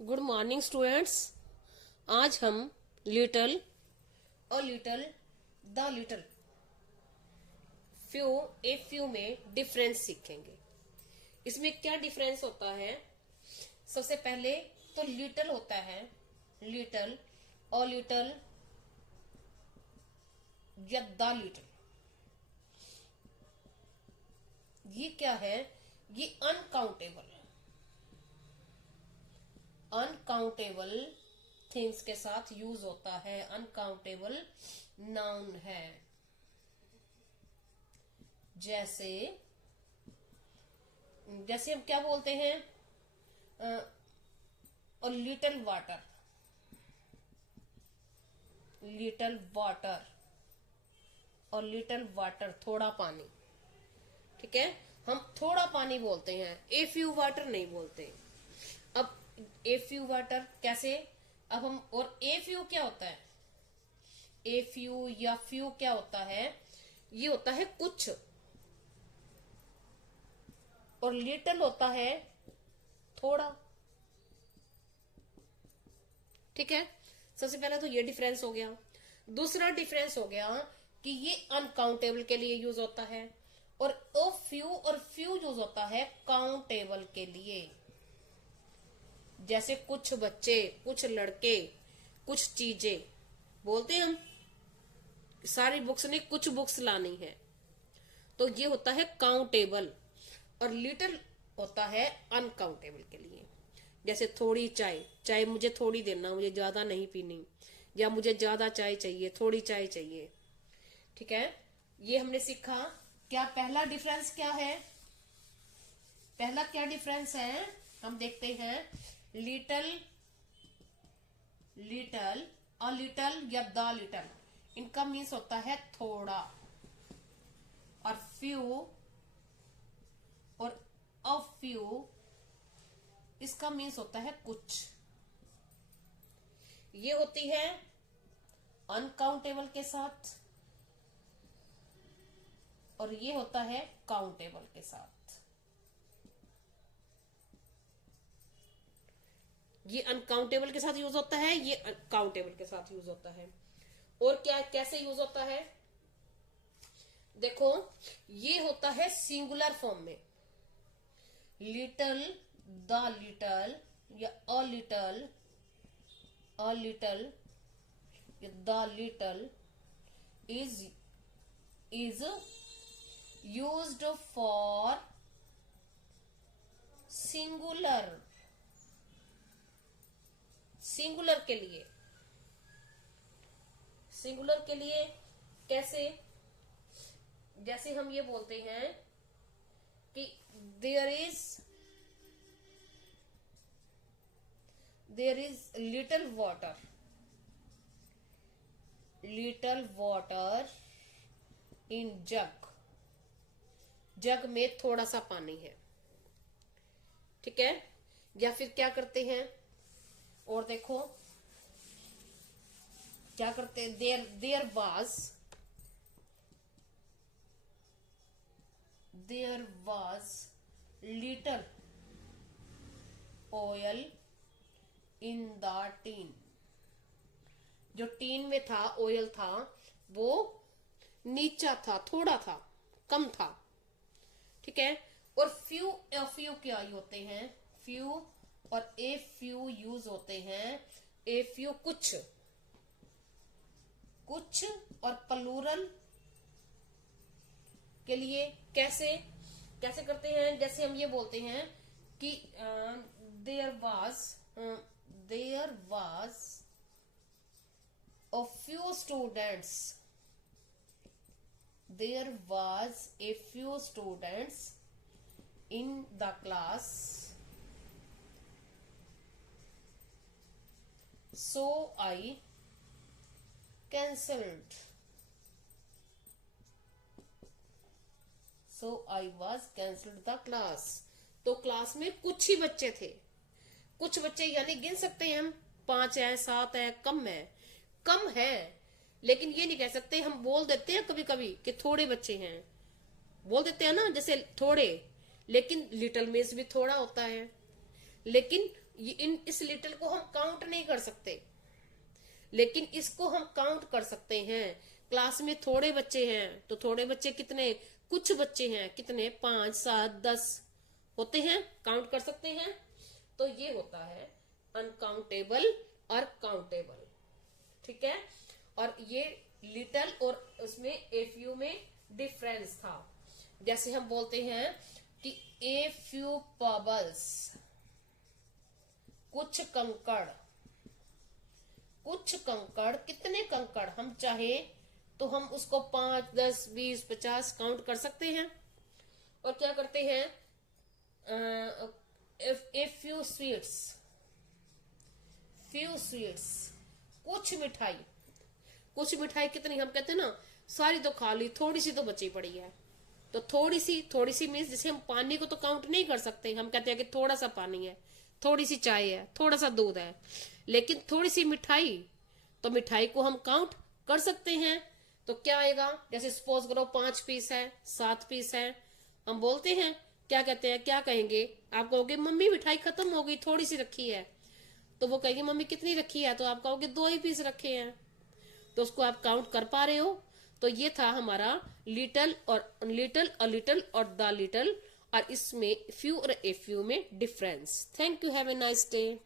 Good morning students. आज हम little और little the little few a few में डिफरेंस सीखेंगे। इसमें क्या डिफरेंस होता है? सबसे पहले तो लिटल होता है लिटल और लिटल या द लिटल। ये क्या है? ये अनकाउंटेबल अनकाउंटेबल थिंग्स के साथ यूज होता है। अनकाउंटेबल नाउन है। जैसे जैसे हम क्या बोलते हैं? और लिटल वाटर, लिटल वाटर और लिटल वाटर थोड़ा पानी। ठीक है, हम थोड़ा पानी बोलते हैं, ए फ्यू वाटर नहीं बोलते। अब ए फ्यू वाटर कैसे? अब हम, और ए फ्यू क्या होता है? ए फ्यू या फ्यू क्या होता है? ये होता है कुछ, और लिटल होता है थोड़ा। ठीक है, सबसे पहले तो ये डिफरेंस हो गया। दूसरा डिफरेंस हो गया कि ये अनकाउंटेबल के लिए यूज होता है, और ओ फ्यू और फ्यू यूज होता है काउंटेबल के लिए। जैसे कुछ बच्चे, कुछ लड़के, कुछ चीजें बोलते हैं हम, सारी बुक्स ने कुछ बुक्स लानी है, तो ये होता है काउंटेबल। और लिटिल होता है अनकाउंटेबल के लिए। जैसे थोड़ी चाय, चाय मुझे थोड़ी देना, मुझे ज्यादा नहीं पीनी, या मुझे ज्यादा चाय चाहिए, थोड़ी चाय चाहिए। ठीक है, ये हमने सीखा। क्या पहला डिफरेंस क्या है? पहला क्या डिफरेंस है हम देखते हैं। लिटल, लिटल और लिटल या द लिटल, इनका मीन्स होता है थोड़ा। और फ्यू और अ फ्यू, इसका मीन्स होता है कुछ। ये होती है अनकाउंटेबल के साथ, और ये होता है काउंटेबल के साथ। ये अनकाउंटेबल के साथ यूज होता है, ये काउंटेबल के साथ यूज होता है। और क्या, कैसे यूज होता है? देखो, ये होता है सिंगुलर फॉर्म में। लिटल, द लिटल या अ लिटल, अ लिटल या the little is used for singular, singular के लिए। सिंगुलर के लिए कैसे? जैसे हम ये बोलते हैं कि there is little water, little water in jug, jug में थोड़ा सा पानी है। ठीक है, या फिर क्या करते हैं? और देखो क्या करते हैं। There was little oil in the tin. जो टीन में था, ऑयल था, वो नीचा था, थोड़ा था, कम था। ठीक है, और फ्यू ए फ्यू क्या होते हैं? फ्यू और ए फ्यू यूज होते हैं। ए फ्यू कुछ, कुछ और प्लूरल के लिए। कैसे कैसे करते हैं? जैसे हम ये बोलते हैं कि there was a few students, there was a few students in the class, so I cancelled, so I was cancelled the class। तो क्लास में कुछ ही बच्चे थे। कुछ बच्चे यानी गिन सकते हैं हम, 5 है, 7 है, कम है, कम है। लेकिन ये नहीं कह सकते, हम बोल देते हैं कभी कभी कि थोड़े बच्चे हैं, बोल देते हैं ना, जैसे थोड़े। लेकिन लिटिल मीन्स भी थोड़ा होता है। लेकिन इस लिटिल को हम काउंट नहीं कर सकते, लेकिन इसको हम काउंट कर सकते हैं। क्लास में थोड़े बच्चे हैं तो थोड़े बच्चे कितने, कुछ बच्चे हैं कितने, 5 7 10 होते हैं, काउंट कर सकते हैं। तो ये होता है अनकाउंटेबल और काउंटेबल, ठीक है। और ये लिटिल और उसमें ए फ्यू में डिफरेंस था। जैसे हम बोलते हैं कि ए फ्यू पबल्स, कुछ कंकड़, कुछ कंकड़, कितने कंकड़, हम चाहे तो हम उसको 5 10 20 50 काउंट कर सकते हैं। और क्या करते हैं, a few sweets, few sweets, कुछ मिठाई, कुछ मिठाई कितनी, हम कहते हैं ना सारी तो खा ली, थोड़ी सी तो बची पड़ी है। तो थोड़ी सी मीन्स जैसे हम पानी को तो काउंट नहीं कर सकते, हम कहते हैं कि थोड़ा सा पानी है, थोड़ी सी चाय है, थोड़ा सा दूध है। लेकिन थोड़ी सी मिठाई, तो मिठाई को हम काउंट कर सकते हैं। तो क्या आएगा, जैसे सपोज करो 5 पीस है, 7 पीस है, हम बोलते हैं, क्या कहते हैं, क्या कहेंगे, आप कहोगे मम्मी मिठाई खत्म हो गई, थोड़ी सी रखी है। तो वो कहेगी मम्मी कितनी रखी है, तो आप कहोगे 2 ही पीस रखे हैं। तो उसको आप काउंट कर पा रहे हो। तो ये था हमारा लिटिल और लिटिल और द लिटिल, और इसमें फ्यू और ए फ्यू में difference. Thank you, have a nice day.